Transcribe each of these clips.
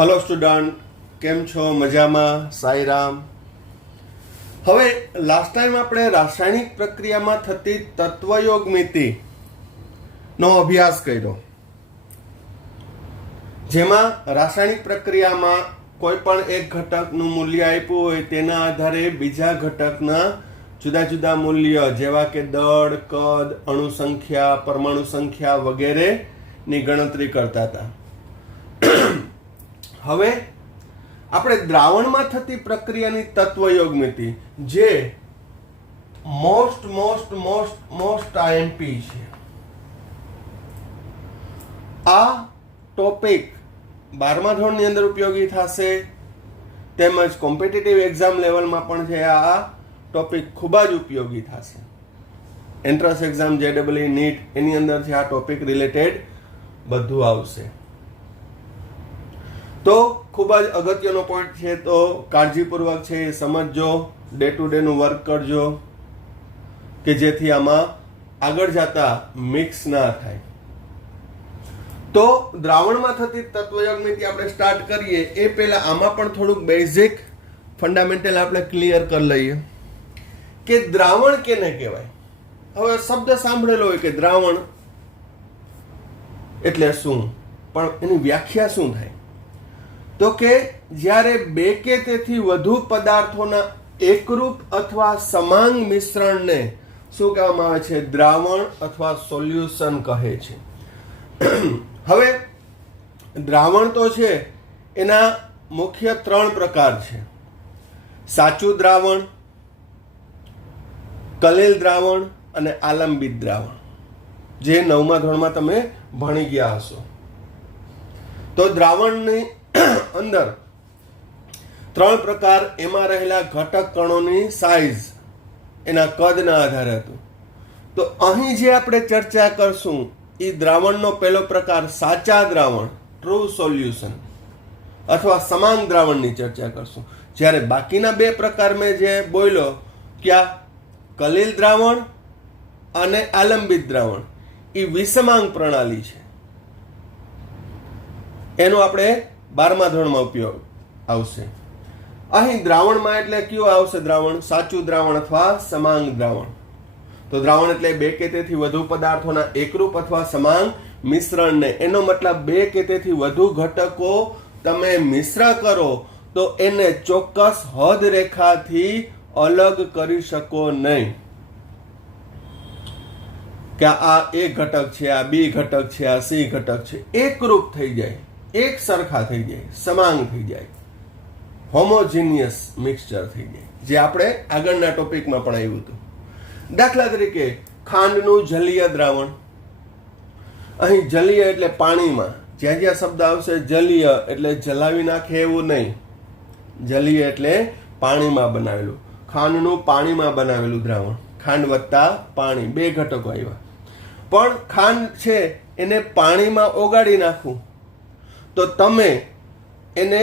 Hello student, केम छो? मजामां? साईराम। હવે last time આપણે રાસાયણિક પ્રક્રિયામાં થતી તત્વયોગમિતિનો અભ્યાસ કર્યો, જેમાં રાસાયણિક પ્રક્રિયામાં કોઈ પણ એક ઘટકનું મૂલ્ય આપ્યું હોય તેના આધારે બીજા ઘટકના જુદા જુદા મૂલ્ય જેવા કે દળ, કદ, અણુ સંખ્યા, પરમાણુ સંખ્યા વગેરેની ગણતરી કરતા હતા. હવે આપણે દ્રાવણમાં થતી પ્રક્રિયાની તત્વયોગમિતિ, જે મોસ્ટ આઈએમપી છે. આ ટોપિક 12મા ધોરણની અંદર ઉપયોગી થશે, તેમજ કોમ્પિટિટિવ એક્ઝામ લેવલમાં પણ છે આ ટોપિક ખૂબ જ ઉપયોગી થશે. એન્ટ્રન્સ એક્ઝામ, JEE, નીટ, એની અંદર છે આ ટોપિક રિલેટેડ બધું આવશે. તો ખૂબ જ અગત્યનો પોઈન્ટ છે, તો કાળજીપૂર્વક છે એ સમજજો, ડે ટુ ડે નું વર્ક કરજો, કે જેથી આમાં આગળ જતા મિક્સ ના થાય. તો દ્રાવણમાં થતી તત્વયોગમિતિ આપણે સ્ટાર્ટ કરીએ એ પહેલા આમાં પણ થોડુંક બેઝિક ફંડામેન્ટલ આપણે ક્લિયર કરી લઈએ કે દ્રાવણ કેને કહેવાય. હવે શબ્દ સાંભળેલો હોય કે દ્રાવણ એટલે શું, પણ એની વ્યાખ્યા શું થાય? તો કે જ્યારે બે કે તેથી વધુ પદાર્થોના એકરૂપ અથવા સમાંગ મિશ્રણને શું કહેવામાં આવે છે? દ્રાવણ અથવા સોલ્યુશન કહે છે. હવે દ્રાવણ તો છે એના મુખ્ય 3 પ્રકાર છે: સાચું દ્રાવણ, કલેલ દ્રાવણ અને આલંબિત દ્રાવણ, જે 9મા ધોરણમાં તમે ભણી ગયા હશો. તો દ્રાવણની અંદર 3 પ્રકાર, એમાં રહેલા ઘટક કણોની સાઇઝ એના કદના આધારે હતું. તો અહીં જે આપણે ચર્ચા કરશું એ દ્રાવણનો પહેલો પ્રકાર સાચા દ્રાવણ, ટ્રુ સોલ્યુશન અથવા સમાંગ દ્રાવણની ચર્ચા કરશું. જ્યારે બાકીના 2 પ્રકાર મેં જે બોલ્યો, ક્યાં? કલીલ દ્રાવણ અને આલંબિત દ્રાવણ, એ વિષમાંગ પ્રણાલી છે. એનો આપણે 12મા ધોરણમાં ઉપયોગ આવશે. અહીં દ્રાવણમાં એટલે કયું આવશે દ્રાવણ? સાચું દ્રાવણ અથવા સમાંગ દ્રાવણ. તો દ્રાવણ એટલે 2 કે તેથી વધુ પદાર્થોના એકરૂપ અથવા સમાંગ મિશ્રણને, એનો મતલબ 2 કે તેથી વધુ ઘટકો તમે મિશ્ર કરો તો એને ચોક્કસ હદ રેખાથી અલગ કરી શકો નહીં, કે આ A ઘટક છે, આ B ઘટક છે, આ C ઘટક છે. એકરૂપ થઈ જાય, એક સરખા થઈ જાય, સમાંગ થઈ જાય, હોમોજીનિયસ મિક્સચર થઈ જાય, જે આપણે આગળના ટોપિકમાં પણ આવ્યું હતું. દાખલા તરીકે ખાંડનું જલીય દ્રાવણ. અહીં જલીય એટલે પાણીમાં, જ્યાં જ્યાં શબ્દ આવશે જલીય એટલે જલાવી નાખે એવું નહીં, જલીય એટલે પાણીમાં બનાવેલું. ખાંડનું પાણીમાં બનાવેલું દ્રાવણ, ખાંડ વત્તા પાણી, 2 ઘટકો આવ્યા. પણ ખાંડ છે એને પાણીમાં ઓગાળી નાખવું, તો તમે એને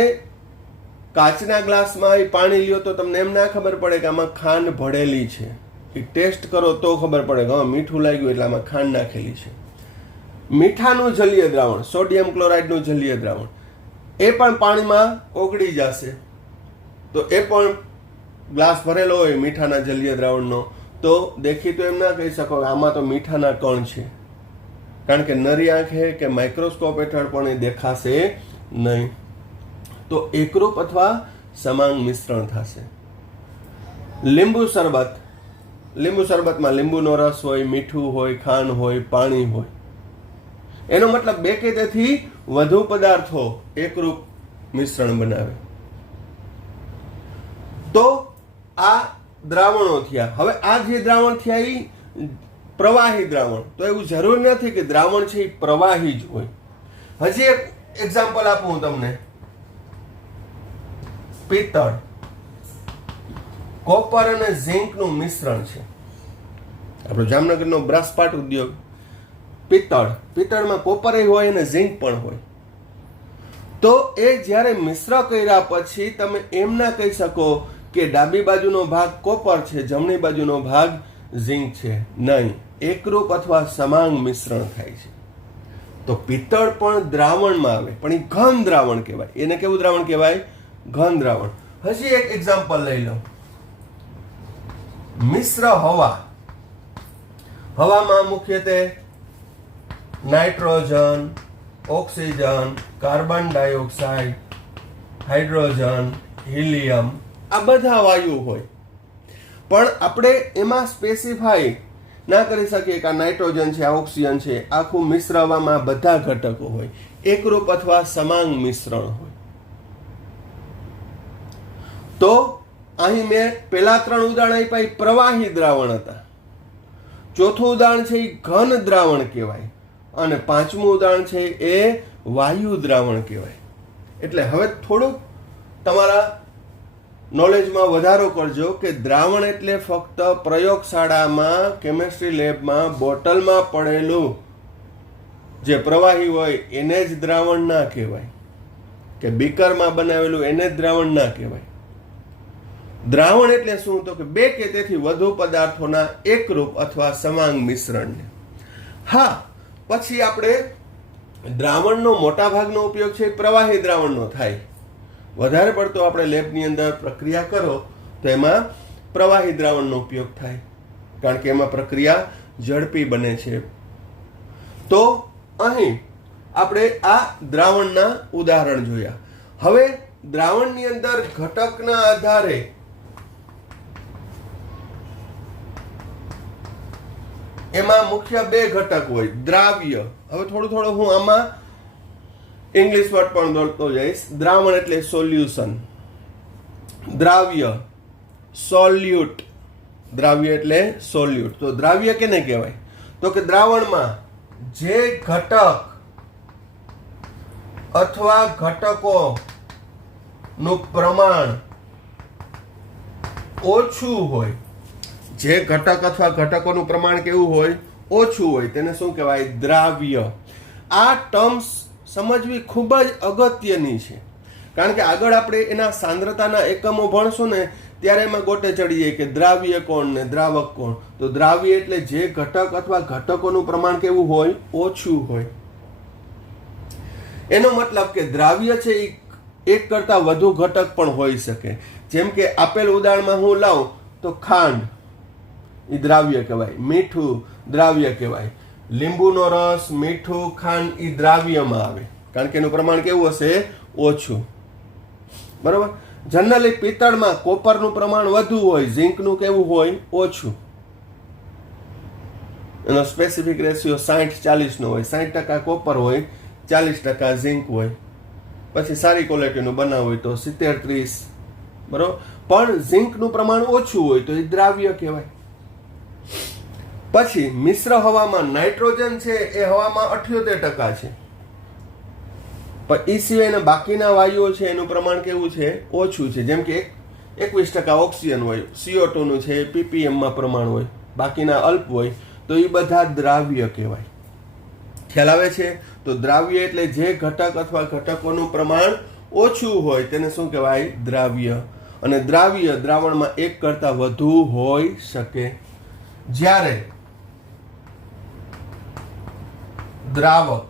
કાચના ગ્લાસમાં પાણી લ્યો તો તમને એમ ના ખબર પડે કે આમાં ખાંડ ભળેલી છે. એ ટેસ્ટ કરો તો ખબર પડે કે હા મીઠું લાગ્યું એટલે આમાં ખાંડ નાખેલી છે. મીઠાનું જલીય દ્રાવણ, સોડિયમ ક્લોરાઇડનું જલીય દ્રાવણ, એ પણ પાણીમાં ઓગળી જશે. તો એ પણ ગ્લાસ ભરેલો હોય મીઠાના જલીય દ્રાવણનો, તો દેખી તો એમ ના કહી શકો કે આમાં તો મીઠાના કણ છે, કારણ કે નરી આંખે કે માઇક્રોસ્કોપ હેઠળ પણ એ દેખાશે નહીં. તો એકરૂપ અથવા સમાંગ મિશ્રણ થશે. લીંબુ શરબત, લીંબુ શરબતમાં લીંબુનો રસ હોય, મીઠું હોય, ખાંડ હોય, પાણી હોય. એનો મતલબ 2 કે તેથી વધુ પદાર્થો એકરૂપ મિશ્રણ બનાવે. તો આ દ્રાવણો થયા. હવે આ જે દ્રાવણ થયા એ પ્રવાહી દ્રાવણ. તો એવું જરૂર નથી કે દ્રાવણ છે એ પ્રવાહી જ હોય. હજી એક એક્ઝામ્પલ આપું હું તમને. પિત્તળ, કોપર અને ઝિંકનું મિશ્રણ છે. આપણો જામનગરનો બ્રાસપાટ ઉદ્યોગ. પિત્તળમાં કોપર હોય અને ઝિંક પણ હોય. તો એ જ્યારે મિશ્ર કર્યા પછી તમે એમ ના કહી શકો કે ડાબી બાજુનો ભાગ કોપર છે, જમણી બાજુનો ભાગ ઝિંક છે. નહીં, એકરૂપ અથવા સમાંગ મિશ્રણ થાય છે. તો પિત્તળ પણ દ્રાવણમાં આવે, પણ એ ઘન દ્રાવણ કહેવાય. એને કેવું દ્રાવણ કહેવાય? ઘન દ્રાવણ. હજી એક એક્ઝામ્પલ લઈ લો. મિશ્ર હવા. હવામાં મુખ્યત્વે nitrogen, oxygen, carbon dioxide, hydrogen, helium, આ બધા વાયુ હોય. પણ આપણે એમાં સ્પેસિફાઈ ના કરી શકીએ કે આ નાઇટ્રોજન છે, આ ઓક્સિજન છે. આખું મિશ્ર હવામાં બધા ઘટકો હોય, એકરૂપ અથવા સમાંગ મિશ્રણ હોય. તો અહીં મેં પેલા 3 ઉદાહરણ આપ્યા, પ્રવાહી દ્રાવણ હતા. ચોથું ઉદાહરણ છે એ ઘન દ્રાવણ કહેવાય, અને 5મું ઉદાહરણ છે એ વાયુ દ્રાવણ કહેવાય. એટલે હવે થોડુંક તમારા નોલેજમાં વધારો કરજો કે દ્રાવણ એટલે ફક્ત પ્રયોગશાળામાં, કેમેસ્ટ્રી લેબમાં, બોટલમાં પડેલું જે પ્રવાહી હોય એને જ દ્રાવણ ના કહેવાય, કે બીકરમાં બનાવેલું એને જ દ્રાવણ ના કહેવાય. દ્રાવણ એટલે શું? તો કે 2 કે તેથી વધુ પદાર્થોના એકરૂપ અથવા સમાંગ મિશ્રણને. હા, પછી આપણે દ્રાવણનો મોટા ભાગનો ઉપયોગ છે પ્રવાહી દ્રાવણનો થાય. વધારે પડતો આપણે લેબની અંદર પ્રક્રિયા કરો તો એમાં પ્રવાહી દ્રાવણનો ઉપયોગ થાય, કારણ કે એમાં પ્રક્રિયા ઝડપી બને છે. તો અહીં આપણે આ દ્રાવણના ઉદાહરણ જોયા. હવે દ્રાવણની અંદર ઘટકના આધારે એમાં મુખ્ય 2 ઘટક હોય. દ્રાવ્ય, હવે થોડું હું આમાં ઇંગ્લિશ વર્ડ પણ બોલતો જઈશ. દ્રાવણ એટલે સોલ્યુશન, દ્રાવ્ય સોલ્યુટ, દ્રાવ્ય એટલે સોલ્યુટ. તો દ્રાવ્ય કેને કહેવાય? તો કે દ્રાવણમાં જે ઘટક અથવા ઘટકોનું પ્રમાણ ઓછું હોય, જે ઘટક અથવા ઘટકોનું પ્રમાણ કેવું હોય? ઓછું હોય, તેને શું કહેવાય? દ્રાવ્ય. આ ટર્મ્સ સમજવી ખૂબ જ અગત્યની છે, કારણ કે આગળ આપણે એના સાંદ્રતાના એકમો ભણશું ને ત્યારે એમાં ગોટે ચડી જાય કે દ્રાવ્ય કોણ ને દ્રાવક કોણ. તો દ્રાવ્ય એટલે જે ઘટક અથવા ઘટકોનું પ્રમાણ કેવું હોય? ઓછું હોય. એનો મતલબ કે દ્રાવ્ય છે એ એક કરતાં વધુ ઘટક પણ હોઈ શકે. જેમ કે આપેલ ઉદાહરણમાં હું લાવું તો ખાંડ એ દ્રાવ્ય કહેવાય, મીઠું દ્રાવ્ય કહેવાય. લીંબુનો રસ, મીઠું, ખાંડ એ દ્રાવ્યમાં આવે, કારણ કે એનું પ્રમાણ કેવું હશે? ઓછું. બરોબર. જનરલી પિત્તળમાં કોપરનું પ્રમાણ વધુ હોય, ઝીંકનું કેવું હોય? ઓછું. એનો સ્પેસિફિક રેશિયો 60-40 નો હોય. 60% કોપર હોય, 40% ઝીંક હોય. પછી સારી ક્વોલિટીનું બનાવ હોય તો 70-30. બરોબર. પણ ઝીંકનું પ્રમાણ ઓછું હોય તો એ દ્રાવ્ય કહેવાય. પછી મિશ્ર હવામાં નાઇટ્રોજન છે એ હવામાં 78% છે, પણ એ સિવાયના બાકીના વાયુઓ છે એનું પ્રમાણ કેવું છે? ઓછું છે. જેમ કે 21% ઓક્સિજન હોય, CO2 નું છે ppm માં પ્રમાણ હોય, બાકીના અલ્પ હોય. તો એ બધા દ્રાવ્ય કહેવાય. ખ્યાલ આવે છે? તો દ્રાવ્ય એટલે જે ઘટક અથવા ઘટકોનું પ્રમાણ ઓછું હોય તેને શું કહેવાય? દ્રાવ્ય. અને દ્રાવ્ય દ્રાવણમાં એક કરતાં વધુ હોઈ શકે. જ્યારે દ્રાવક,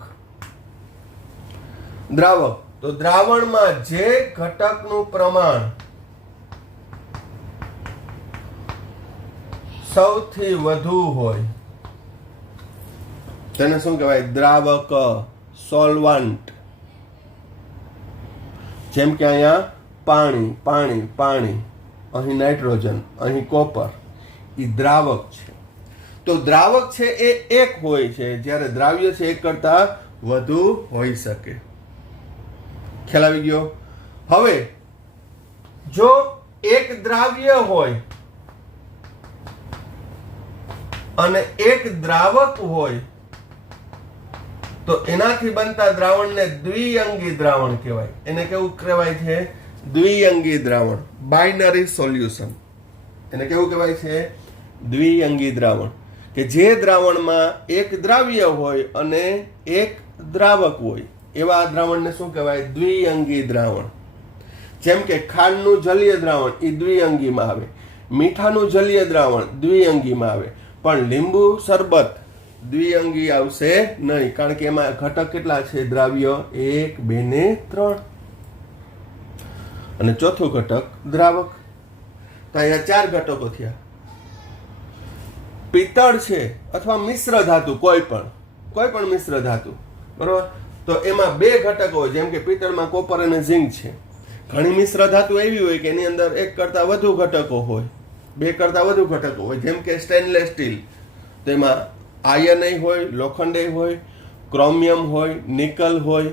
તો દ્રાવણમાં જે ઘટકનું પ્રમાણ સૌથી વધુ હોય તેને શું કહેવાય? દ્રાવક, સોલ્વન્ટ. જેમ કે અહીંયા પાણી, પાણી, પાણી, અહીં નાઇટ્રોજન, અહીં કોપર, એ દ્રાવક છે. તો દ્રાવક છે એ એક હોય છે, જ્યારે દ્રાવ્ય છે એક કરતાં વધુ હોઈ શકે. ખ્યાલ આવી ગયો? હવે જો એક દ્રાવ્ય હોય અને એક દ્રાવક હોય તો એનાથી બનતા દ્રાવણને દ્વિઅંગી દ્રાવણ કહેવાય. એને કેવું કહેવાય છે? દ્વિઅંગી દ્રાવણ, બાઇનરી સોલ્યુશન. એને કેવું કહેવાય છે? દ્વિઅંગી દ્રાવણ. કે જે દ્રાવણમાં એક દ્રાવ્ય હોય અને એક દ્રાવક હોય, એવા દ્રાવણને શું કહેવાય? દ્વિઅંગી દ્રાવણ. જેમ કે ખાંડનું જલીય દ્રાવણ એ દ્વિઅંગીમાં આવે, મીઠાનું જલીય દ્રાવણ દ્વિઅંગીમાં આવે, પણ લીંબુ શરબત દ્વિઅંગી આવશે નહીં, કારણ કે એમાં ઘટક કેટલા છે દ્રાવ્ય? 1, 2 ને 3. અને ચોથું ઘટક દ્રાવક. તો અહીંયા 4 ઘટકો થયા. પિત્તળ છે અથવા મિશ્ર ધાતુ, કોઈ પણ મિશ્ર ધાતુ, બરોબર, તો એમાં 2 ઘટકો હોય. જેમ કે પિત્તળમાં કોપર અને ઝિંક છે. ઘણી મિશ્ર ધાતુ એવી હોય કે એની અંદર 1 કરતા વધુ ઘટકો હોય, 2 કરતા વધુ ઘટકો હોય. જેમ કે સ્ટેનલેસ સ્ટીલ, તેમાં આયર્ન હોય, લોખંડ હોય, ક્રોમિયમ હોય, નિકલ હોય.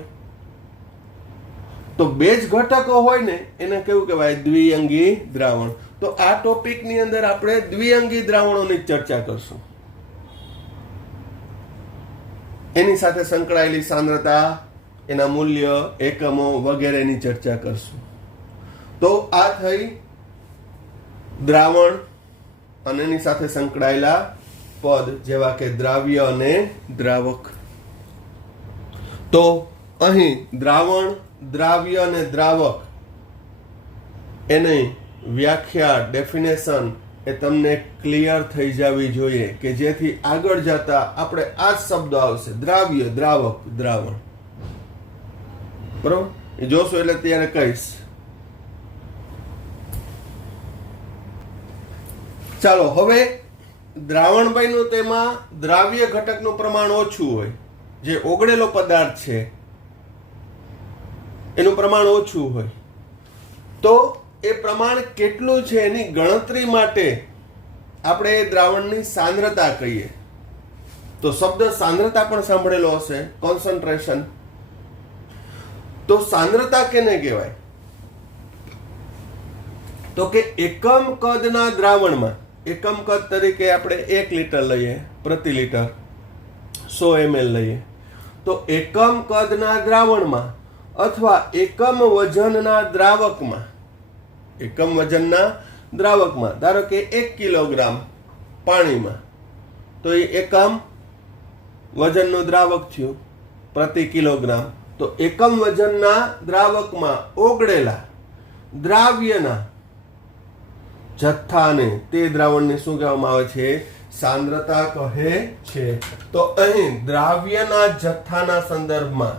તો 2 જ ઘટકો હોય ને એને કેવું કહેવાય? દ્વિઅંગી દ્રાવણ. તો આ ટોપિકની અંદર આપણે દ્વિઅંગી દ્રાવણોની ચર્ચા કરશું. એની સાથે સંકળાયેલી સાંદ્રતા, એના મૂલ્ય, એકમો વગેરેની ચર્ચા કરશું. તો આ થઈ દ્રાવણ અને એની સાથે સંકળાયેલા પદ, જેવા કે દ્રાવ્ય અને દ્રાવક. તો અહીં દ્રાવણ, દ્રાવ્ય અને દ્રાવક એની વ્યાખ્યા, ડેફિનેશન એ તમને ક્લિયર થઈ જવી જોઈએ, કે જેથી આગળ જતા આપણે આ જ શબ્દો આવશે: દ્રાવ્ય, દ્રાવક, દ્રાવણ. બરોબર? એ જોશો એટલે ત્યારે કહીશ. ચાલો, હવે દ્રાવણ બન્યું તેમાં દ્રાવ્ય ઘટકનું પ્રમાણ ઓછું હોય. જે ઓગળેલો પદાર્થ છે એનું પ્રમાણ ઓછું હોય. તો એ પ્રમાણ કેટલું છે એની ગણતરી માટે આપણે એ દ્રાવણની સાંદ્રતા કહીએ. તો શબ્દ સાંદ્રતા પણ સાંભળેલો હશે, કોન્સન્ટ્રેશન. તો સાંદ્રતા કેને કહેવાય? તો કે એકમ કદના દ્રાવણમાં, એકમ કદ તરીકે આપણે 1 લીટર લઈએ, પ્રતિ લીટર 100 ml લઈએ, તો એકમ કદના દ્રાવણમાં અથવા એકમ વજનના દ્રાવકમાં, એકમ વજનના દ્રાવકમાં, ધારો કે 1 કિલોગ્રામ પાણીમાં, તો એ એકમ વજનનું દ્રાવક થયું પ્રતિ કિલોગ્રામ. તો એકમ વજનના દ્રાવકમાં ઓગળેલા દ્રાવ્યના જથ્થાને, તે દ્રાવણને શું કહેવામાં આવે છે? સાંદ્રતા કહે છે. તો અહીં દ્રાવ્યના જથ્થાના સંદર્ભમાં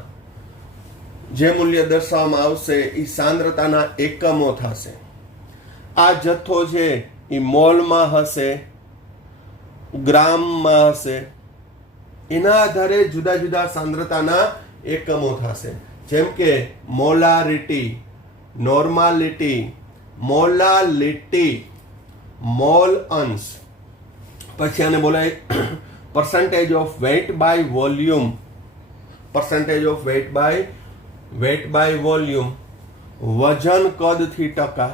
જે મૂલ્ય દર્શાવવામાં આવશે એ સાંદ્રતાના એકમો થશે. આ જથ્થો છે એ મોલમાં હશે, ગ્રામમાં હશે. એના આધારે જુદા જુદા સાંદ્રતાના એકમો થશે. જેમ કે મોલારિટી, નોર્માલિટી, મોલાલિટી, મોલ અંશ. પછી આને બોલાય percentage of weight by volume, percentage of weight by volume, વજન કદથી ટકા,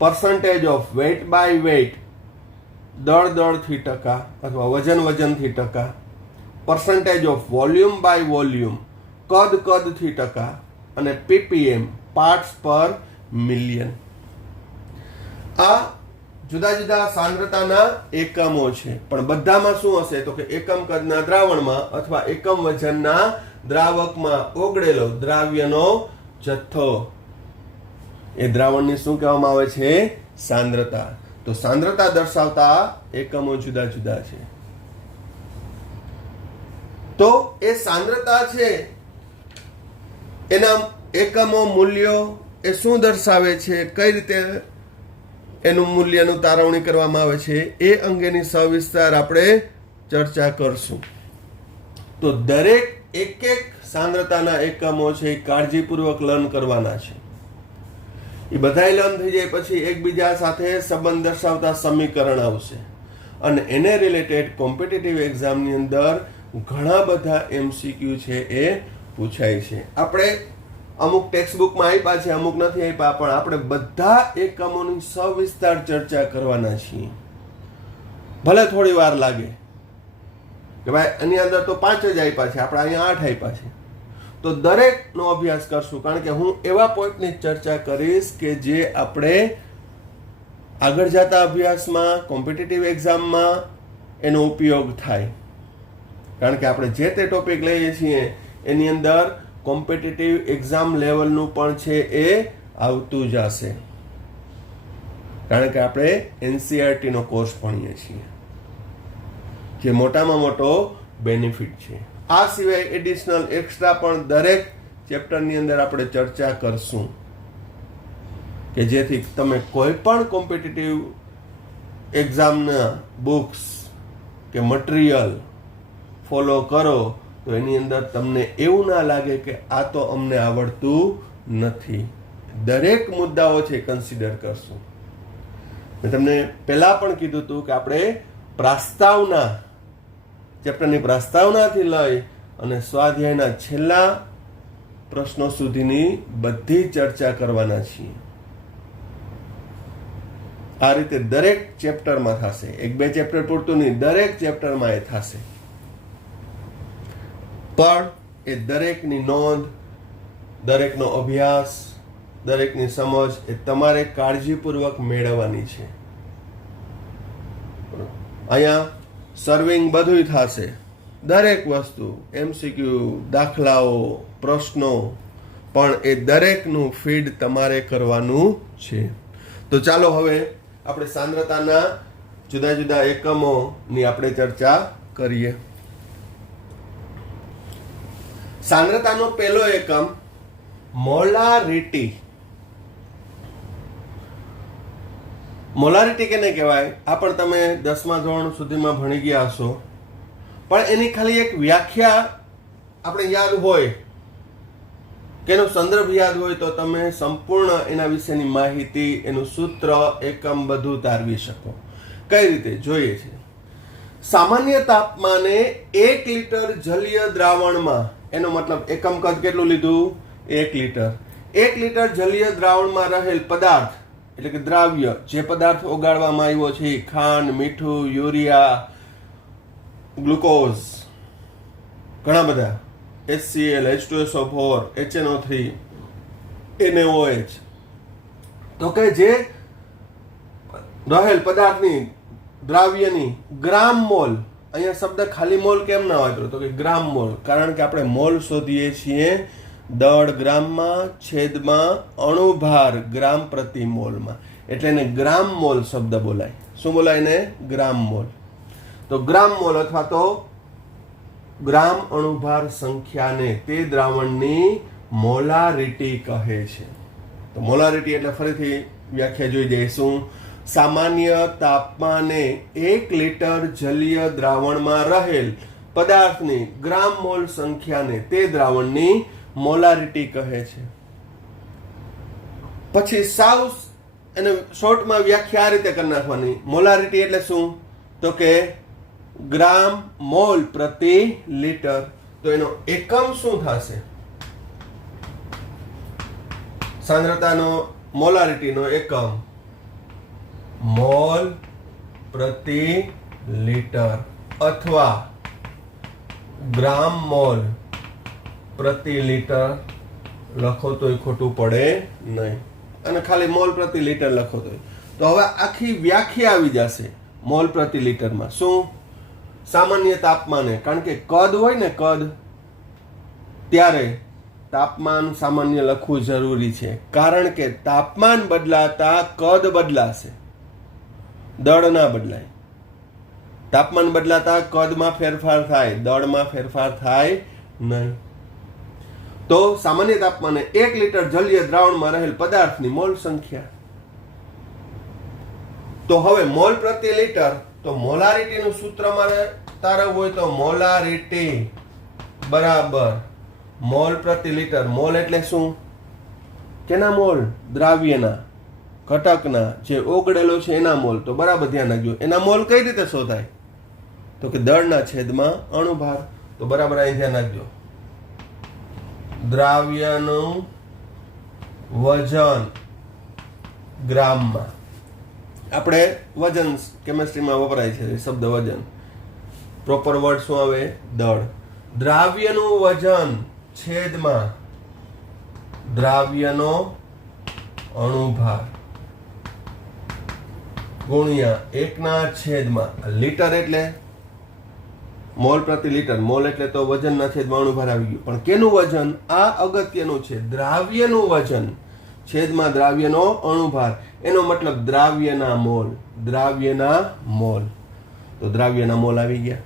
percentage of weight by weight, દળથી ટકા અથવા વજનથી ટકા, percentage of volume by volume, કદથી ટકા, અને ppm, parts per million. આ જુદા જુદા સાંદ્રતાના એકમો છે. પણ બધામાં શું હશે? તો કે એકમ કદના દ્રાવણમાં અથવા એકમ વજનના દ્રાવકમાં ઓગળેલો દ્રાવ્યનો જથ્થો, એ દ્રાવણને શું કહેવામાં આવે છે? સાંદ્રતા. તો સાંદ્રતા દર્શાવતા એકમો જુદા જુદા છે. તો એ સાંદ્રતા છે, એના એકમો, મૂલ્યો એ શું દર્શાવે છે, કઈ રીતે એનું મૂલ્યનું તારવણી કરવામાં આવે છે, એ અંગેની સવિસ્તાર આપણે ચર્ચા કરશું. તો દરેક એક સાંદ્રતાના એકમો છે એ કાળજીપૂર્વક લર્ન કરવાના છે. એ બધાય લર્ન થઈ જાય પછી એકબીજા સાથે સંબંધ દર્શાવતા સમીકરણ આવશે, અને એને રિલેટેડ કોમ્પિટિટિવ એક્ઝામની અંદર ઘણા બધા MCQ છે એ પૂછાય છે. આપણે અમુક ટેક્સ્ટબુકમાં આપ્યા છે, અમુક નથી આપ્યા, પણ આપણે બધા એકમોની સવિસ્તાર ચર્ચા કરવાના છીએ. ભલે થોડી વાર લાગે કે ભાઈ એની અંદર તો 5 જ આપ્યા છે, આપણે અહીંયા 8 આપ્યા છે, તો દરેકનો અભ્યાસ કરશું. કારણ કે હું એવા પોઈન્ટની ચર્ચા કરીશ કે જે આપણે આગળ જતા અભ્યાસમાં, કોમ્પિટિટિવ એક્ઝામમાં એનો ઉપયોગ થાય. કારણ કે આપણે જે તે ટોપિક લઈએ છીએ એની અંદર કોમ્પિટિટિવ એક્ઝામ લેવલનું પણ છે એ આવતું જશે. કારણ કે આપણે NCERT નો કોર્સ ભણીએ છીએ. જે મોટામાં મોટો બેનિફિટ છે. આ સિવાય એડિશનલ એક્સ્ટ્રા પણ દરેક ચેપ્ટરની અંદર આપણે ચર્ચા કરશું કે જેથી તમે કોઈ પણ કોમ્પિટિટિવ એક્ઝામના બુક્સ કે મટીરિયલ ફોલો કરો તો એની અંદર તમને એવું ના લાગે કે આ તો અમને આવડતું નથી. દરેક મુદ્દાઓ છે કન્સિડર કરશું. મેં તમને પહેલા પણ કીધું હતું કે આપણે પ્રાસ્તાવના ચેપ્ટરની પ્રાસ્તાવનાથી લઈ અને સ્વાધ્યાયના છેલ્લા પ્રશ્નો સુધીની બધી ચર્ચા કરવાના છીએ. આ રીતે દરેક ચેપ્ટરમાં થશે. 1-2 ચેપ્ટર પૂરતું નહીં, દરેક ચેપ્ટરમાં એ થશે. પણ એ દરેકની નોંધ, દરેકનો અભ્યાસ, દરેકની સમજ એ તમારે કાળજીપૂર્વક મેળવવાની છે. અહીંયા સર્વિંગ બધું થશે, દરેક વસ્તુ, MCQ, દાખલાઓ, પ્રશ્નો, પણ એ દરેકનું ફીડ તમારે કરવાનું છે. તો ચાલો હવે આપણે સાંદ્રતાના જુદા જુદા એકમોની આપણે ચર્ચા કરીએ. સાંદ્રતાનો પહેલો એકમ મોલારિટી. મોલારિટી કેને કહેવાય આ પણ તમે 10મા ધોરણ સુધીમાં ભણી ગયા હશો, પણ એની ખાલી એક વ્યાખ્યા આપણે યાદ હોય કે એનો સંદર્ભ યાદ હોય તો તમે સંપૂર્ણ એના વિશેની માહિતી, એનું સૂત્ર, એકમ બધું તારવી શકો. કઈ રીતે જોઈએ છે. સામાન્ય તાપમાને 1 લીટર જલીય દ્રાવણમાં, એનો મતલબ એકમ કદ કેટલું લીધું? 1 લીટર. 1 લીટર જલીય દ્રાવણમાં રહેલ પદાર્થ એટલે કે દ્રાવ્ય, જે પદાર્થ ઓગાળવામાં આવ્યો છે, ખાંડ, મીઠું, યુરિયા, ગ્લુકોઝ, ઘણા બધા, HCl, H2SO4, HNO3, NaOH, તો કે જે રહેલ પદાર્થની, દ્રાવ્યની ગ્રામ મોલ, અહીંયા શબ્દ ખાલી મોલ કેમ ના વાપર્યો? તો કે ગ્રામ મોલ, કારણ કે આપણે મોલ શોધીએ છીએ દળ ગ્રામમાં, છેદમાં અણુભાર ગ્રામ પ્રતિ મોલમાં, એટલે એને ગ્રામ મોલ શબ્દ બોલાય. શું બોલાય એને? ગ્રામ મોલ. તો ગ્રામ મોલ અથવા તો ગ્રામ અણુભાર સંખ્યાને તે દ્રાવણની મોલારિટી કહે છે. તો મોલારિટી એટલે ફરીથી વ્યાખ્યા જોઈ જઈશું. સામાન્ય તાપમાને 1 લીટર જલીય દ્રાવણમાં રહેલ પદાર્થની ગ્રામ મોલ સંખ્યાને તે દ્રાવણની મોલારિટી કહે છે. પછી સાવ એને શોર્ટમાં વ્યાખ્યા આ રીતે કરી નાખવાની. મોલારિટી એટલે શું? તો કે ગ્રામ મોલ પ્રતિ લીટર. તો એનો એકમ શું થશે? સાંદ્રતાનો મોલારિટીનો એકમ મોલ પ્રતિ લીટર અથવા ગ્રામ મોલ પ્રતિ લીટર લખો તોય ખોટું પડે નહીં, અને ખાલી મોલ પ્રતિ લીટર લખો તોય. તો હવે આખી વ્યાખ્યા આવી જશે મોલ પ્રતિ લીટરમાં. શું? સામાન્ય તાપમાને, કારણ કે કદ હોય ને, કદ, ત્યારે તાપમાન સામાન્ય લખવું જરૂરી છે, કારણ કે તાપમાન બદલાતા કદ બદલાશે, દળ ના બદલાય. તાપમાન બદલાતા કદમાં ફેરફાર થાય, દળમાં ફેરફાર થાય નહીં. તો સામાન્ય તાપમાને 1 લીટર જલીય દ્રાવણમાં રહેલ પદાર્થની મોલ સંખ્યા. તો હવે મોલ પ્રતિ લીટર, તો મોલારિટીનું સૂત્ર મારે તારવવું હોય તો મોલારિટી બરાબર મોલ પ્રતિ લીટર. મોલ એટલે શું? કેના મોલ? દ્રાવ્યના, ઘટકના, જે ઓગળેલો છે એના મોલ. તો બરાબર ધ્યાન રાખજો. એના મોલ કઈ રીતે શોધાય? તો કે દળના છેદમાં અણુભાર. તો બરાબર અહીં ધ્યાન રાખજો. દ્રાવ્યનું વજન ગ્રામમાં, આપણે વજન કેમિસ્ટ્રીમાં વપરાય છે શબ્દ વજન, પ્રોપર વર્ડ શું આવે? દળ. દ્રાવ્યનું વજન છેદમાં દ્રાવ્યનો અણુભાર ગુણ્યા 1/છેદમાં લીટર, એટલે મોલ પ્રતિ લીટર. મોલ એટલે તો વજનના છેદમાં અણુભાર આવી ગયું. પણ કેનું વજન? આ અગત્યનું છે. દ્રાવ્યનું વજન છેદમાં દ્રાવ્યનો અણુભાર, એનો મતલબ દ્રાવ્યના મોલ. દ્રાવ્યના મોલ. તો દ્રાવ્યના મોલ આવી ગયા.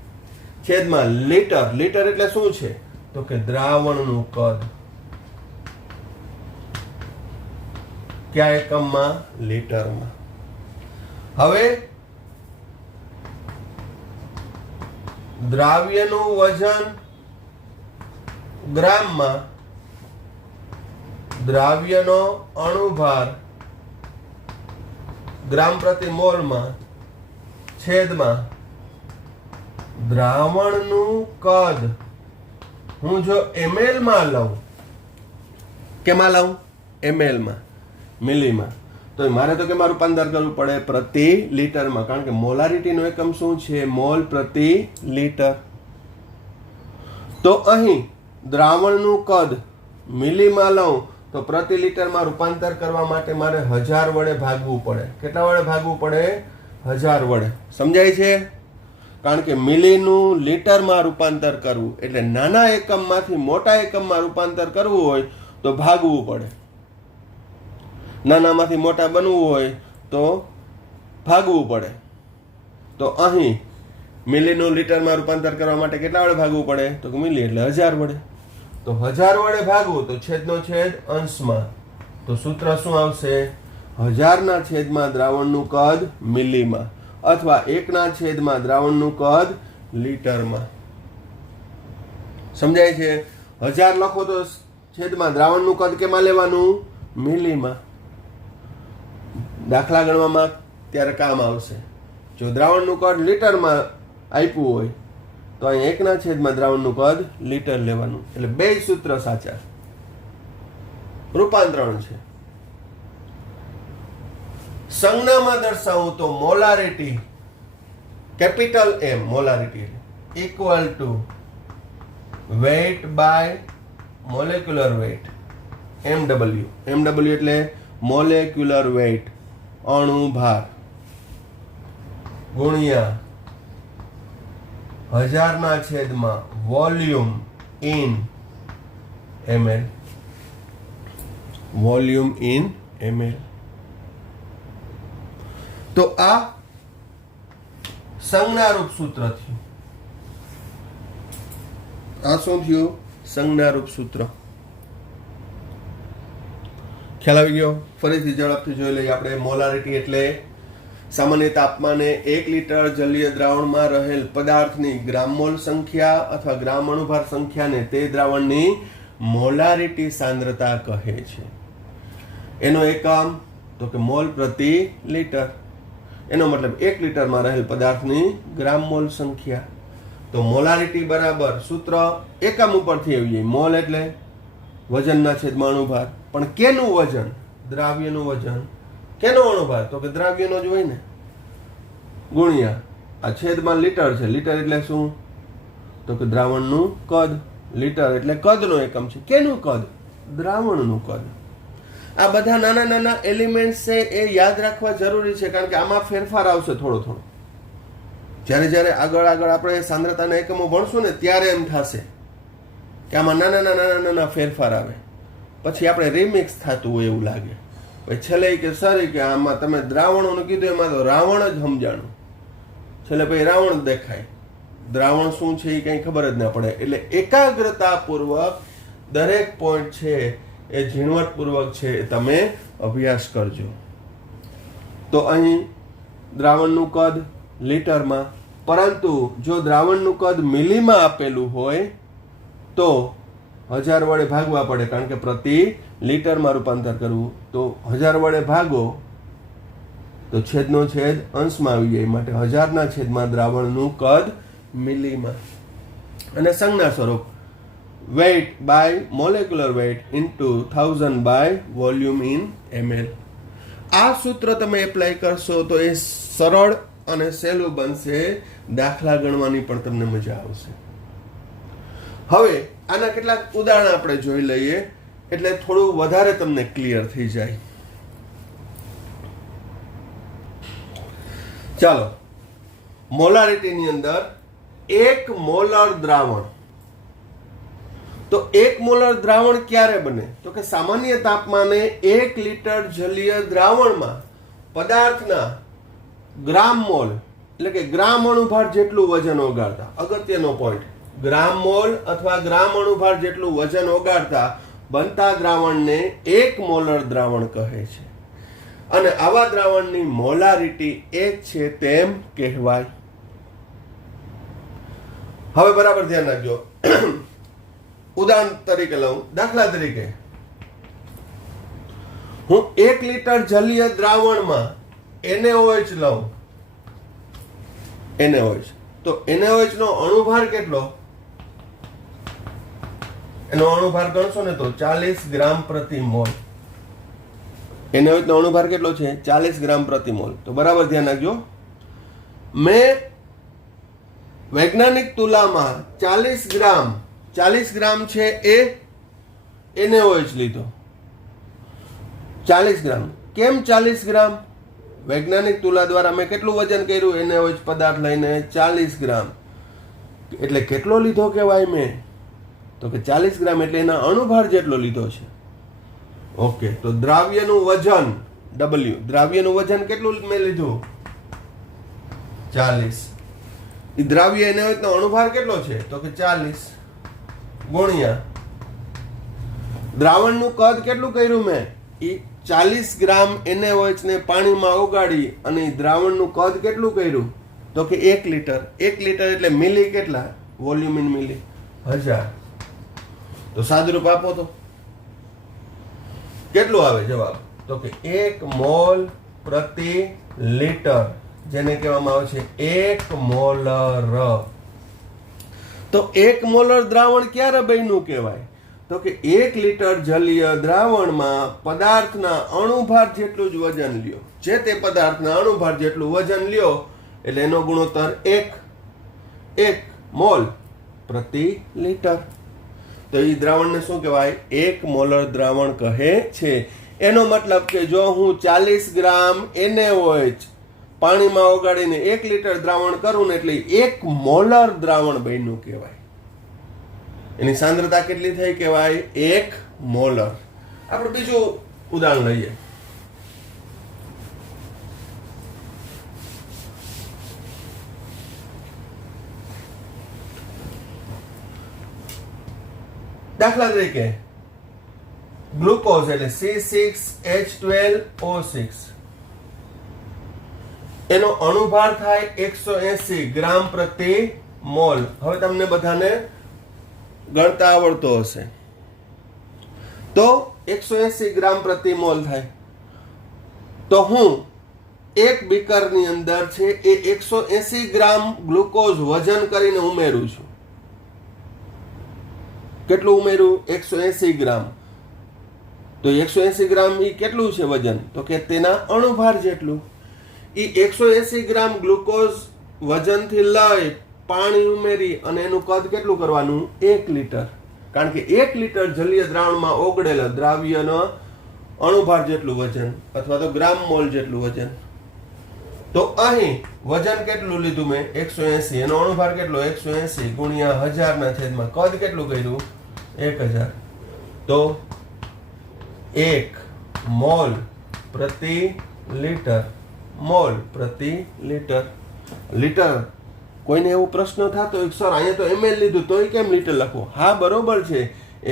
છેદમાં લીટર. લીટર એટલે શું છે? તો કે દ્રાવણનું કદ. કયા એકમમાં? લીટરમાં. હવે દ્રાવ્યનું વજન ગ્રામમાં, દ્રાવ્યનો અણુભાર ગ્રામ પ્રતિ મોલમાં, છેદમાં દ્રાવણનું કદ. હું જો ml માં લઉં, કેમાં લઉં? ml માં, મિલીમાં, તો મારે તો કેમાં રૂપાંતર કરવું પડે? પ્રતિ લીટરમાં, કારણ કે મોલારિટીનો એકમ શું છે? મોલ પ્રતિ લીટર. તો અહીં દ્રાવણનું કદ મિલીમાં લઉં તો પ્રતિ લીટરમાં રૂપાંતર કરવા માટે મારે 1000 વડે ભાગવું પડે. કેટલા વડે ભાગવું પડે? 1000 વડે. સમજાય છે? કારણ કે મિલીનું લીટરમાં રૂપાંતર કરવું એટલે નાના એકમમાંથી મોટા એકમમાં રૂપાંતર કરવું હોય તો ભાગવું પડે. નાનામાંથી મોટા બનવું હોય તો ભાગવું પડે. તો અહીં મિલીનું લીટરમાં રૂપાંતર કરવા માટે કેટલા વડે ભાગવું પડે? તો મિલી એટલે 1000 વડે. તો 1000 વડે ભાગવું તો છેદનો છેદ અંશમાં, તો સૂત્ર શું આવશે? 1000 ના છેદમાં દ્રાવણનું કદ મિલીમાં, અથવા 1 ના છેદમાં દ્રાવણનું કદ લીટરમાં. સમજાય છે? 1000 લખો તો છેદમાં દ્રાવણનું કદ કેમાં લેવાનું? મિલીમાં. દાખલા ગણવામાં ત્યારે કામ આવશે. જો દ્રાવણનું કદ લીટરમાં આપ્યું હોય તો અહીં 1 ના છેદમાં દ્રાવણનું કદ લીટર લેવાનું. એટલે બે સૂત્ર સાચા. રૂપાંતરણ છે. સંજ્ઞામાં દર્શાવું તો molarity, capital M molarity equal to weight by molecular weight, MW. MW એટલે મોલેક્યુલર વેઇટ, અણુ ભાર, ગુણ્યા 1000 ના છેદમાં volume in ml. Volume in ml. તો આ સંજ્ઞારૂપ સૂત્ર થયું. આ શું થયું? સંજ્ઞારૂપ સૂત્ર. ખ્યાલ આવી ગયો? ફરીથી ઝડપથી જોઈ લઈએ આપણે. મોલારિટી એટલે સામાન્ય તાપમાને 1 લીટર જલીય દ્રાવણમાં રહેલ પદાર્થની ગ્રામમોલ સંખ્યા અથવા ગ્રામ અણુભાર સંખ્યાને તે દ્રાવણની મોલારિટી સાંદ્રતા કહે છે. એનો એકમ તો કે મોલ પ્રતિ લીટર. એનો મતલબ 1 લીટરમાં રહેલ પદાર્થની ગ્રામ મોલ સંખ્યા. તો મોલારિટી બરાબર સૂત્ર એકમ ઉપરથી આવી જાય. મોલ એટલે વજનના છેદમાં અણુભાર. પણ કેનું વજન? દ્રાવ્યનું વજન. કેનો અણુભાર? તો કે દ્રાવ્યનો જ હોય ને. ગુણ્યા આ છેદમાં લીટર છે. લીટર એટલે શું? તો કે દ્રાવણનું કદ. લીટર એટલે કદનો એકમ છે. કેનું કદ? દ્રાવણનું કદ. આ બધા નાના નાના એલિમેન્ટ્સ છે એ યાદ રાખવા જરૂરી છે, કારણ કે આમાં ફેરફાર આવશે થોડો થોડો. જ્યારે જ્યારે આગળ આગળ આપણે સાંદ્રતાના એકમો ભણશું ને ત્યારે એમ થશે કે આમાં નાના નાના નાના ફેરફાર આવે. પછી આપણે રિમિક્સ થતું હોય એવું લાગે. પછી છેલ્લે કે સર કે આમાં તમે દ્રાવણોનું કીધું એમાં તો રાવણ જ સમજાણું. છેલ્લે પછી રાવણ જ દેખાય. દ્રાવણ શું છે એ કંઈ ખબર જ ના પડે. એટલે એકાગ્રતાપૂર્વક દરેક પોઈન્ટ છે એ ઝીણવટપૂર્વક છે એ તમે અભ્યાસ કરજો. તો અહીં દ્રાવણનું કદ લીટરમાં, પરંતુ જો દ્રાવણનું કદ મિલીમાં આપેલું હોય તો 1000 વડે ભાગવા પડે, કારણ કે પ્રતિ લીટરમાં રૂપાંતર કરવું. તો 1000 વડે ભાગો તો છેદનો છેદ અંશમાં આવી જાય. માટે 1000 ના છેદમાં દ્રાવણનું કદ મિલીમાં. અને સંજ્ઞા સ્વરૂપ weight by molecular weight into 1000 by volume in ml. આ સૂત્ર તમે એપ્લાય કરશો તો એ સરળ અને સહેલું બનશે. દાખલા ગણવાની પણ તમને મજા આવશે. હવે આના કેટલાક ઉદાહરણ આપણે જોઈ લઈએ એટલે થોડું વધારે તમને ક્લિયર થઈ જાય. ચાલો, મોલારિટીની અંદર 1 મોલર દ્રાવણ. તો 1 મોલર દ્રાવણ ક્યારે બને? તો કે સામાન્ય તાપમાને 1 લીટર જલીય દ્રાવણમાં પદાર્થના ગ્રામ મોલ એટલે કે ગ્રામ અણુભાર જેટલું વજન ઓગાળતા, અગત્યનો પોઈન્ટ, ગ્રામ મોલ અથવા ગ્રામ અણુભાર જેટલું વજન ઓગાળતા બનતા દ્રાવણને 1 મોલર દ્રાવણ કહે છે અને આવા દ્રાવણની મોલારિટી 1 છે તેમ કહેવાય. હવે બરાબર ધ્યાન રાખજો. ઉદાહરણ તરીકે લઉં, દાખલા તરીકે હું 1 લીટર જલીય દ્રાવણમાં NaOH લઉં, NaOH, તો NaOH નો અણુભાર કેટલો? એનો અણુભાર ગણશો ને તો 40 ગ્રામ પ્રતિ મોલ. NaOH નો અણુભાર કેટલો છે? 40 ગ્રામ પ્રતિ મોલ. તો બરાબર ધ્યાન રાખજો. મેં વૈજ્ઞાનિક તુલામાં 40 ગ્રામ છે એ NaOH લીધો. 40 ગ્રામ. કેમ 40 ગ્રામ? વૈજ્ઞાનિક તુલા દ્વારા મેં કેટલું વજન કર્યું? NaOH પદાર્થ લઈને 40 ગ્રામ. એટલે કેટલો લીધો કહેવાય મેં? તો કે 40 ગ્રામ એટલે એના અણુભાર જેટલો લીધો છે. ઓકે, તો દ્રાવ્યનું વજન W, દ્રાવ્યનું વજન કેટલું મેં લીધું? 40. એ દ્રાવ્ય NaOH નો અણુભાર કેટલો છે? તો કે 40 ગુણ્યા દ્રાવણનું કદ કેટલું કર્યું મેં? એ 40 ગ્રામ NaOH ને પાણીમાં ઓગાળી અને દ્રાવણનું કદ કેટલું કર્યું? તો કે 1 લીટર. 1 લીટર એટલે મિલી કેટલા? વોલ્યુમ ઇન મિલી 1000. તો સાદુરૂપ આપો તો કેટલું આવે જવાબ? તો કે 1 મોલ પ્રતિ લીટર, જેને કહેવામાં આવે છે 1 મોલર. તો 1 મોલર દ્રાવણ ક્યારે બન્યું કહેવાય? તો કે 1 લીટર જલીય દ્રાવણમાં પદાર્થના અણુભાર જેટલું જ વજન લ્યો. જે તે પદાર્થના અણુભાર જેટલું વજન લ્યો એટલે એનો ગુણોત્તર 1 મોલ પ્રતિ લીટર. તો એ દ્રાવણને શું કહેવાય? 1 મોલર દ્રાવણ કહે છે. એનો મતલબ કે જો હું 40 ગ્રામ NaOH પાણીમાં ઓગાળીને 1 લીટર દ્રાવણ કરું ને એટલે 1 મોલર દ્રાવણ બન્યું કહેવાય. એની સાંદ્રતા કેટલી થઈ કહેવાય? 1 મોલર. આપણે બીજું ઉદાહરણ લઈએ. દાખલા તરીકે ગ્લુકોઝ એટલે C6H12O6, એનો અણુભાર થાય 180 ગ્રામ પ્રતિ મોલ. હવે તમને બધાને ગણતા આવડતો હશે. તો 180 ગ્રામ પ્રતિ મોલ થાય. તો હું એક બીકરની અંદર છે એ 180 ગ્રામ ગ્લુકોઝ વજન કરીને ઉમેરું છું. કેટલું ઉમેરું? 180 ગ્રામ. તો 180 ગ્રામ એ કેટલું છે વજન? તો કે તેના અણુભાર જેટલું. એ 180 ગ્રામ ગ્લુકોઝ વજનથી લઈ પાણી ઉમેરી અને એનું કદ કેટલું કરવાનું? 1 લીટર. કારણ કે 1 લીટર જલીય દ્રાવણમાં ઓગળેલા દ્રાવ્યનો અણુભાર જેટલું વજન અથવા તો ગ્રામ મોલ જેટલું વજન. તો અહીં વજન કેટલું લીધું મેં? 180. એનો અણુભાર કેટલો? 180 ગુણ્યા 1000 ના છેદમાં કદ કેટલું કર્યું? 1000. તો 1 મોલ પ્રતિ લીટર. મોલ પ્રતિ લીટર. લીટર. કોઈને એવો પ્રશ્ન થતો હોય સર અહીંયા તો ml લીધું તોય કેમ લીટર લખવું? હા બરોબર છે,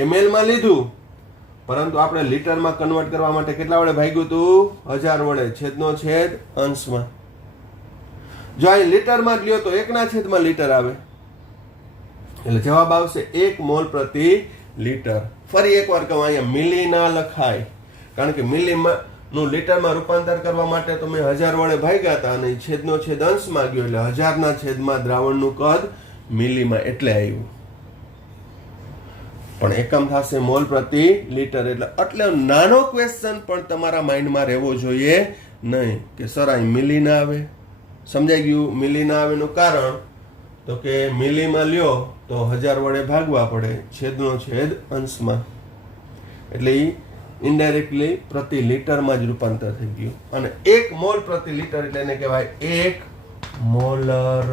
ml માં લીધું, પરંતુ આપણે લીટરમાં કન્વર્ટ કરવા માટે કેટલા વડે ભાગ્યું હતું? 1000 વડે. છેદનો છેદ અંશમાં. જો અહીં લીટરમાં જ લ્યો તો 1/લીટર આવે એટલે જવાબ આવશે 1 મોલ પ્રતિ લીટર. ફરી એકવાર કહું, અહીંયા મિલી ના લખાય, કારણ કે મિલીમાં નું લીટરમાં રૂપાંતર કરવા માટે તો મેં 1000 વડે ભાગ્યા હતા અને છેદનો છેદ અંશમાં ગયો એટલે 1000 ના છેદમાં દ્રાવણનું કદ મિલીમાં એટલે આવ્યું. પણ એકમ થશે મોલ પ્રતિ લીટર. એટલે આટલો નાનો ક્વેશ્ચન પણ તમારા માઇન્ડમાં રહેવો જોઈએ નહીં કે સર અહીં મિલી ના આવે. સમજાઈ ગયું? મિલી ના આવેનું કારણ તો કે મિલીમાં લ્યો તો 1000 વડે ભાગવા પડે, છેદનો છેદ અંશમાં, એટલે ઇનડાયરેક્ટલી પ્રતિ લીટરમાં જ રૂપાંતર થઈ ગયું. અને 1 મોલ પ્રતિ લીટર એટલે એને કહેવાય 1 મોલર.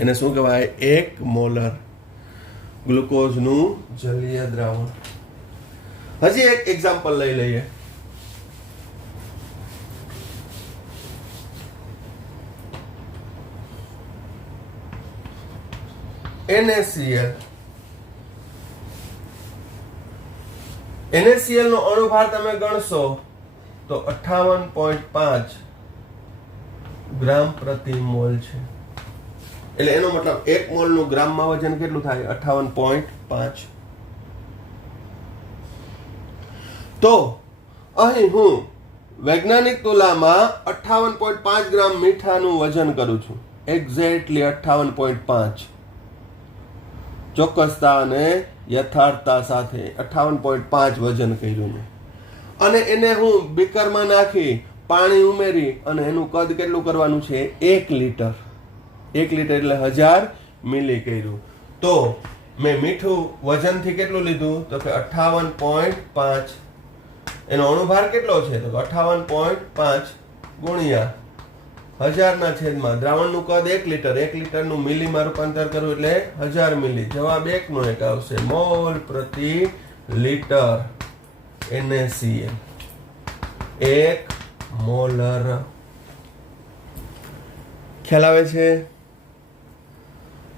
એને શું કહેવાય? 1 મોલર ગ્લુકોઝનું જલીય દ્રાવણ. હજી એક એક્ઝામ્પલ લઈ લઈએ. NaCl. NaCl નો અણુભાર તમે ગણશો તો 58.5 ગ્રામ પ્રતિ મોલ છે. એટલે એનો મતલબ 1 મોલ નું ગ્રામમાં વજન કેટલું થાય? 58.5. તો અહીં હું વૈજ્ઞાનિક તુલામાં 58.5 ગ્રામ મીઠાનું વજન કરું છું. એક્ઝેક્ટલી 58.5. ચોક્કસતા અને યથાર્થતા સાથે 58.5 વજન કર્યું મેં. અને એને હું બીકરમાં નાખી પાણી ઉમેરી અને એનું કદ કેટલું કરવાનું છે? 1 લીટર. 1 લીટર એટલે 1000 મિલી કર્યું. તો મેં મીઠું વજનથી કેટલું લીધું? તો કે 58.5. એનો અણુભાર કેટલો છે? તો 58.5 ગુણ્યા 1000 છેદમાં દ્રાવણનું કદ 1 લીટર. 1 લીટરનું મિલીમાં રૂપાંતર કરવું એટલે 1000 મિલી. જવાબ 1 નો 1 આવશે. મોલ પ્રતિ લીટર NaCl. 1 મોલર. ખ્યાલ આવે છે?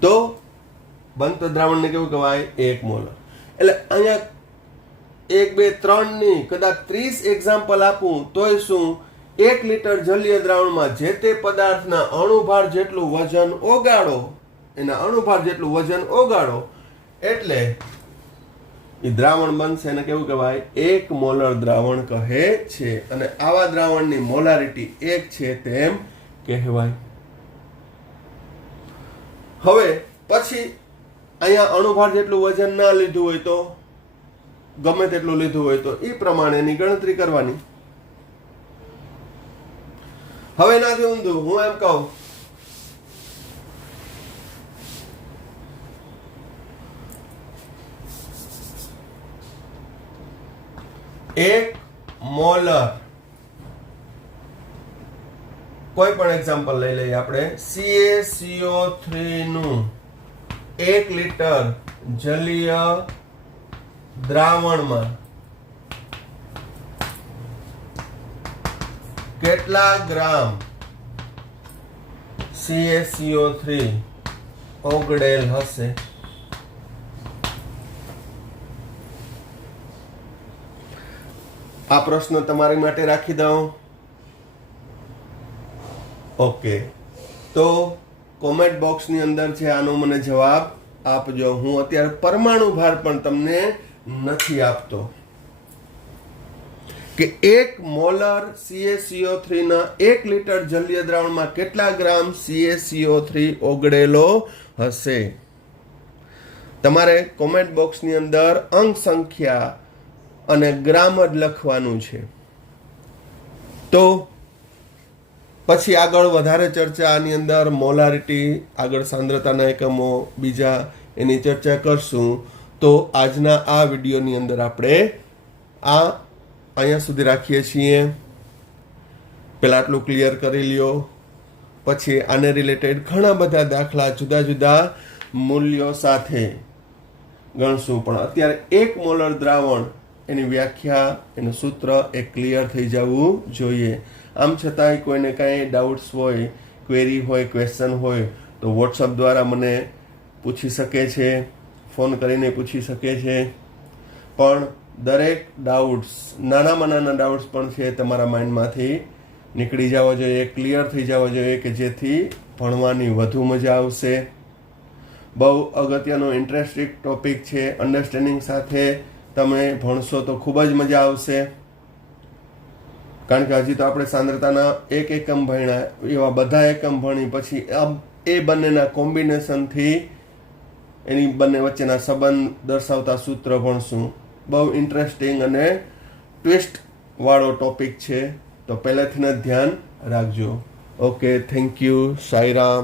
તો બનતો દ્રાવણને કેવું કહેવાય? 1 મોલર. એટલે અહીંયા 1, 2, 3 ની કદાચ 30 એક્ઝામ્પલ આપું તોય શું 1 લીટર જલીય દ્રાવણમાં જે તે પદાર્થના અણુભાર જેટલું વજન ઓગાળો, એના અણુભાર જેટલું વજન ઓગાળો એટલે એ દ્રાવણ બનશે. એને કેવું કહેવાય? 1 મોલર દ્રાવણ કહે છે. અને આવા દ્રાવણની મોલારિટી 1 છે તેમ કહેવાય. હવે પછી અહીંયા અણુભાર જેટલું વજન ના લીધું હોય તો ગમે તેટલું લીધું હોય તો એ પ્રમાણેની ગણતરી કરવાની. હવે એનાથી ઊંધું હું એમ કહું એક મોલર, કોઈ પણ એક્ઝામ્પલ લઈ લઈએ આપણે. CaCO3 નું 1 લીટર જલીય દ્રાવણમાં કેટલા ગ્રામ CaCO3 ઓગળેલ હશે? આ પ્રશ્ન તમારી માટે રાખી દઉં. ઓકે, તો કોમેન્ટ બોક્સની અંદર છે આનો મને જવાબ આપજો. હું અત્યારે પરમાણુ ભાર પણ તમને નથી આપતો કે 1 મોલર CaCO3 ના 1 લીટર જલીય દ્રાવણમાં કેટલા ગ્રામ CaCO3 ઓગળેલો હશે. તમારે કોમેન્ટ બોક્સની અંદર અંક સંખ્યા અને ગ્રામ જ લખવાનું છે. તો પછી આગળ વધારે ચર્ચા આની અંદર મોલારિટી, આગળ સાંદ્રતાના એકમો, બીજા એની ચર્ચા કરશું. તો આજના આ વિડીયોની અંદર આપણે અહીંયા સુધી રાખીએ છીએ. પહેલા આટલું ક્લિયર કરી લ્યો. પછી આને રિલેટેડ ઘણા બધા દાખલા જુદા જુદા મૂલ્યો સાથે ગણશું. પણ અત્યારે 1 મોલર દ્રાવણ, એની વ્યાખ્યા, એનું સૂત્ર એ ક્લિયર થઈ જવું જોઈએ. આમ છતાંય કોઈને કાંઈ ડાઉટ્સ હોય, ક્વેરી હોય, ક્વેશ્ચન હોય તો વોટ્સઅપ દ્વારા મને પૂછી શકે છે, ફોન કરીને પૂછી શકે છે. પણ દરેક ડાઉટ્સ, નાનામાં નાના ડાઉટ્સ પણ છે તમારા માઇન્ડમાંથી નીકળી જવા જોઈએ, ક્લિયર થઈ જવા જોઈએ, કે જેથી ભણવાની વધુ મજા આવશે. બહુ અગત્યનો ઇન્ટરેસ્ટિંગ ટોપિક છે. અન્ડરસ્ટેન્ડિંગ સાથે તમે ભણશો તો ખૂબ જ મજા આવશે. કારણ કે હજી તો આપણે સાંદ્રતાના 1 એકમ ભણ્યા, એવા બધા એકમ ભણી પછી એ બંનેના કોમ્બિનેશનથી એની બંને વચ્ચેના સંબંધ દર્શાવતા સૂત્ર ભણશું. બહુ ઇન્ટરેસ્ટિંગ અને ટ્વિસ્ટ વાળો ટોપિક છે. તો પહેલેથી જ ધ્યાન રાખજો. Okay, thank you. સાંઈરામ.